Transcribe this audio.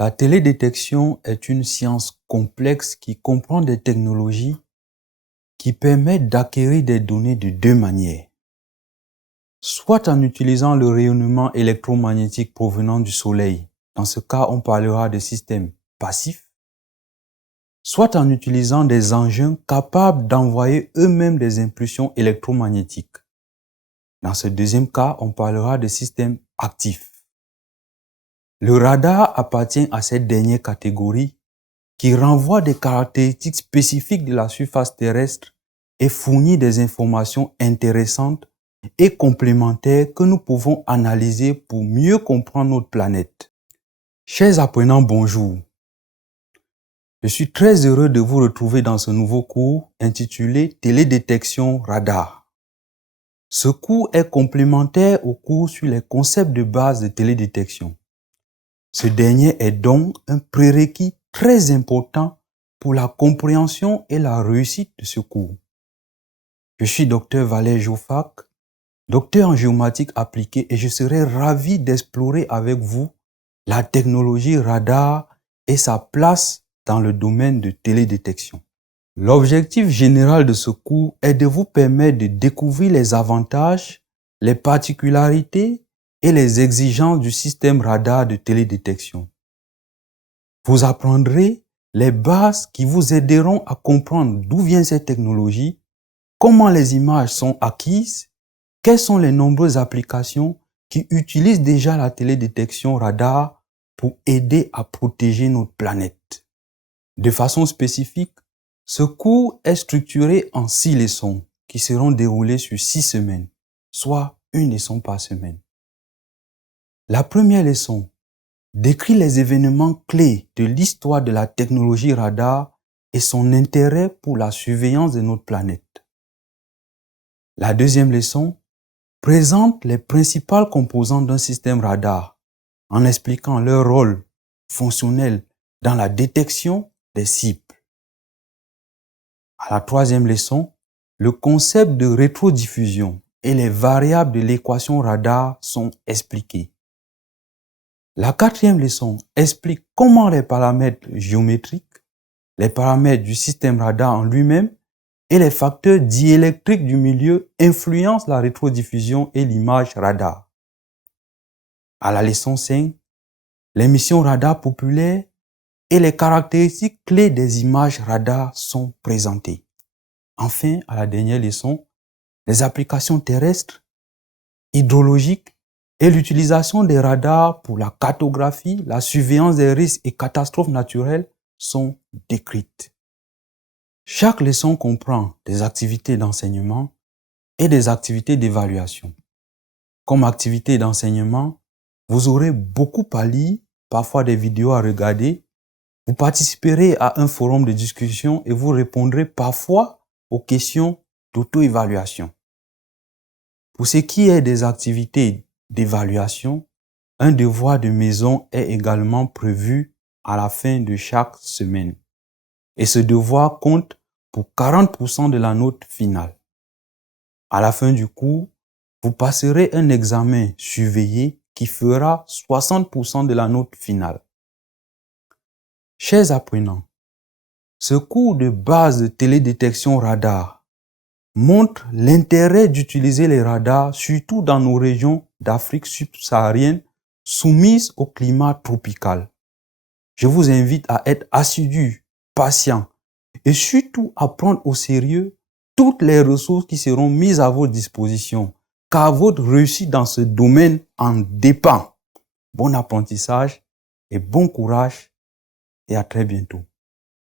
La télédétection est une science complexe qui comprend des technologies qui permettent d'acquérir des données de deux manières. Soit en utilisant le rayonnement électromagnétique provenant du Soleil, dans ce cas on parlera de systèmes passifs, soit en utilisant des engins capables d'envoyer eux-mêmes des impulsions électromagnétiques. Dans ce deuxième cas, on parlera de systèmes actifs. Le radar appartient à cette dernière catégorie qui renvoie des caractéristiques spécifiques de la surface terrestre et fournit des informations intéressantes et complémentaires que nous pouvons analyser pour mieux comprendre notre planète. Chers apprenants, bonjour. Je suis très heureux de vous retrouver dans ce nouveau cours intitulé Télédétection radar. Ce cours est complémentaire au cours sur les concepts de base de télédétection. Ce dernier est donc un prérequis très important pour la compréhension et la réussite de ce cours. Je suis Dr Valère Jofac, docteur en géomatique appliquée et je serai ravi d'explorer avec vous la technologie radar et sa place dans le domaine de télédétection. L'objectif général de ce cours est de vous permettre de découvrir les avantages, les particularités et les exigences du système radar de télédétection. Vous apprendrez les bases qui vous aideront à comprendre d'où vient cette technologie, comment les images sont acquises, quelles sont les nombreuses applications qui utilisent déjà la télédétection radar pour aider à protéger notre planète. De façon spécifique, ce cours est structuré en 6 leçons qui seront déroulées sur 6 semaines, soit une leçon par semaine. La première leçon décrit les événements clés de l'histoire de la technologie radar et son intérêt pour la surveillance de notre planète. La deuxième leçon présente les principales composantes d'un système radar en expliquant leur rôle fonctionnel dans la détection des cibles. À la troisième leçon, le concept de rétrodiffusion et les variables de l'équation radar sont expliqués. La quatrième leçon explique comment les paramètres géométriques, les paramètres du système radar en lui-même et les facteurs diélectriques du milieu influencent la rétrodiffusion et l'image radar. À la leçon 5, les missions radar populaires et les caractéristiques clés des images radar sont présentées. Enfin, à la dernière leçon, les applications terrestres, hydrologiques et l'utilisation des radars pour la cartographie, la surveillance des risques et catastrophes naturelles sont décrites. Chaque leçon comprend des activités d'enseignement et des activités d'évaluation. Comme activité d'enseignement, vous aurez beaucoup à lire, parfois des vidéos à regarder. Vous participerez à un forum de discussion et vous répondrez parfois aux questions d'auto-évaluation. Pour ce qui est des activités d'évaluation, un devoir de maison est également prévu à la fin de chaque semaine. Et ce devoir compte pour 40% de la note finale. À la fin du cours, vous passerez un examen surveillé qui fera 60% de la note finale. Chers apprenants, ce cours de base de télédétection radar montre l'intérêt d'utiliser les radars, surtout dans nos régions d'Afrique subsaharienne soumises au climat tropical. Je vous invite à être assidus, patients et surtout à prendre au sérieux toutes les ressources qui seront mises à votre disposition, car votre réussite dans ce domaine en dépend. Bon apprentissage et bon courage et à très bientôt.